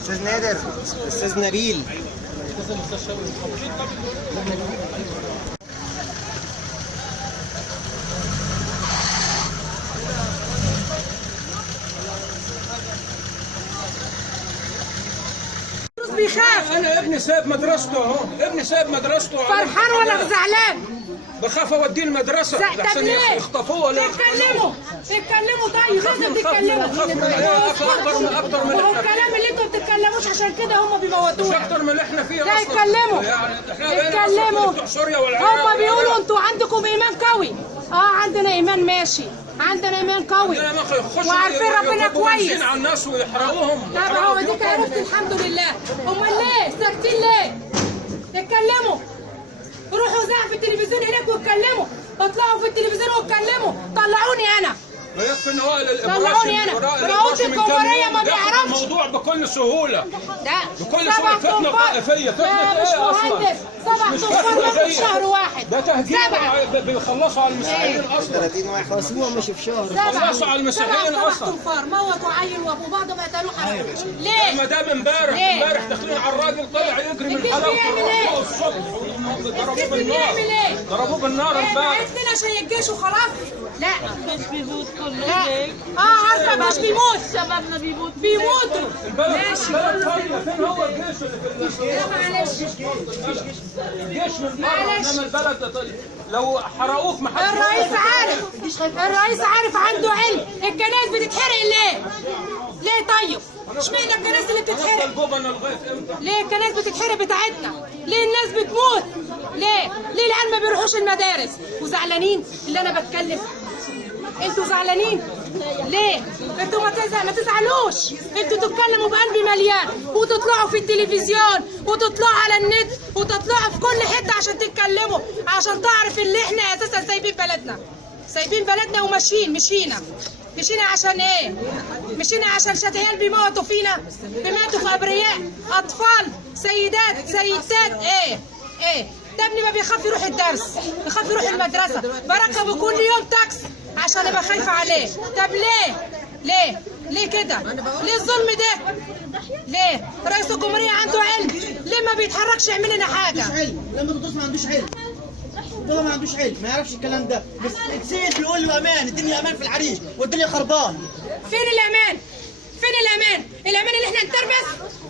استاذ نادر، استاذ نبيل. بيخاف. انا ابني سايب مدرسته اهو، ابني سايب مدرسته. فرحان ولا زعلان؟ بخاف اوديه المدرسه طب ليه؟ يخطفوه ولا اتكلموا طيب، لازم تتكلموا. اكتر من هو الكلام اللي انتوا بتتكلموش عشان كده هم بيموتونا. مش اكتر من اللي احنا فيه. لا اتكلموا، اتكلموا. هم بيقولوا انتوا عندكم ايمان قوي. عندنا ايمان ماشي، عندنا ايمان قوي وعارفين ربنا كويس. على الناس ويحرقوهم. طب هو ديك عرفت الحمد لله. امال ليه ساكتين ليه؟ اتكلموا، روحوا زعوا في التلفزيون هناك واتكلموا، اطلعوا في التلفزيون واتكلموا، طلعوني انا. ويكفي ان هو طلعوني انا. رئيس الجمهوريه ما بيعرفش الموضوع بكل سهوله. لا بكل سهوله. فتنه طائفيه. فتنه ايه اصلا؟ 7 تنفار في شهر واحد. ده تهجير. بيخلصوا على المسيحيين اصلا. 30 واحد خلصوها مش في شهر. خلصوا على المسيحيين اصلا. 7 تنفار موتوا عيل وابو بعض ما قتلوه حرام. ليه؟ ما دام امبارح داخلين على الراجل طلع يجري من حلاوته الصبح. ضربوه بالنار. ضربوه بالنار امبارح. عرفنا عشان الجيش وخلاص. لا مش بيموت كله لا. هيك. عارفه مش بيموت. شبابنا بيموتوا. البلد فاضيه. فين هو الجيش اللي في لا معلش. الجيش من بره. انما البلد لو حرقوك ما حدش. الرئيس عارف عنده علم. الكنائس بتتحرق ليه؟ ليه طيب؟ اشمعنى الكنائس اللي بتتحرق؟ ليه الكنائس بتتحرق بتاعتنا؟ ليه الناس بتموت؟ ليه العيال ما بيروحوش المدارس؟ وزعلانين اللي انا بتكلم. انتوا زعلانين؟ ليه؟ انتوا ما تزعلوش. انتوا تتكلموا بقلب مليان وتطلعوا في التلفزيون وتطلعوا على النت وتطلعوا في كل حته عشان تتكلموا، عشان تعرف اللي احنا اساسا سايبين بلدنا ومشينا عشان ايه؟ مشينا عشان شتيان بيموتوا فينا، بيموتوا في ابرياء، اطفال، سيدات. ايه ده ابني ما بيخاف يروح الدرس، بيخاف يروح المدرسه، بركبه كل يوم تاكس عشان ابقى خايفه عليه. طب ليه كده؟ ليه الظلم ده؟ ليه؟ رئيس الجمهوريه عنده علم، ليه ما بيتحركش يعمل لنا حاجه؟ ما عندوش علم. لما تدرس ما عندوش علم. هو ما عندوش علم، ما يعرفش الكلام ده، بس تسيل بيقول له امان، الدنيا امان في العريش والدنيا خربان. فين الامان؟ الامان اللي احنا نتربس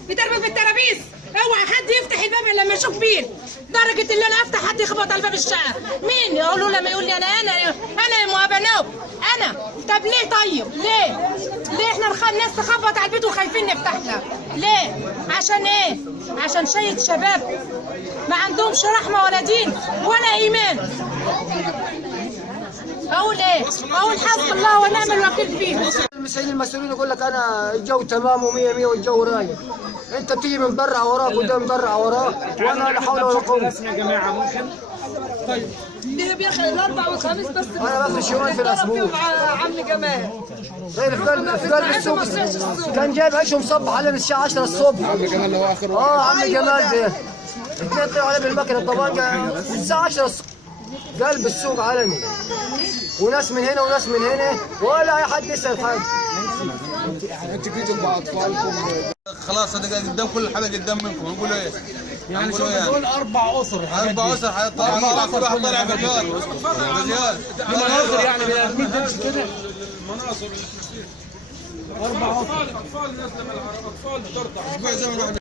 بالترابيز. اوعى حد يفتح الباب الا لما يشوف مين. درجه اللي انا افتح حد يخبط على باب الشقه. مين؟ يقولوا لما يقول لي انا يا مهابناو انا. طب ليه طيب؟ ليه احنا الناس تخبط على البيت وخايفين نفتح لها؟ ليه؟ عشان ايه؟ عشان شويه شباب ما عندهمش رحمه ولا دين ولا ايمان. اقول ايه؟ اقول حسب الله ونعم الوكيل فيه. المسؤولين يقول لك انا الجو تمام و100 100 والجو رايق. انت بتيجي من برا وراك وده من برا وراك وانا لا حول ولا قوه. يا جماعه ممكن؟ طيب اللي بياخذ الاربع والخميس بس. انا باخذ يومين في الاسبوع. مع عم جمال. غير في قلب السوق كان جايب عيش ومصبح على الساعه 10 الصبح. عم جمال اللي هو اخر واحد. عم جمال ده اثنين طلعوا عليه بالمكنه الطبانجه الساعه 10 الصبح. قلب السوق علني وناس من هنا وناس من هنا ولا اي حد يسال حد. انتوا جيتوا مع اطفالكم خلاص انا قدام كل حاجه قدام منكم. نقولوا ايه؟ يعني شوف دول 4 اسر. 4 اسر هيطلع كل واحد طالع برجال. المناظر يعني بني ادمين تمشي كده. المناظر 4 اطفال نازله من الاطفال بترضع.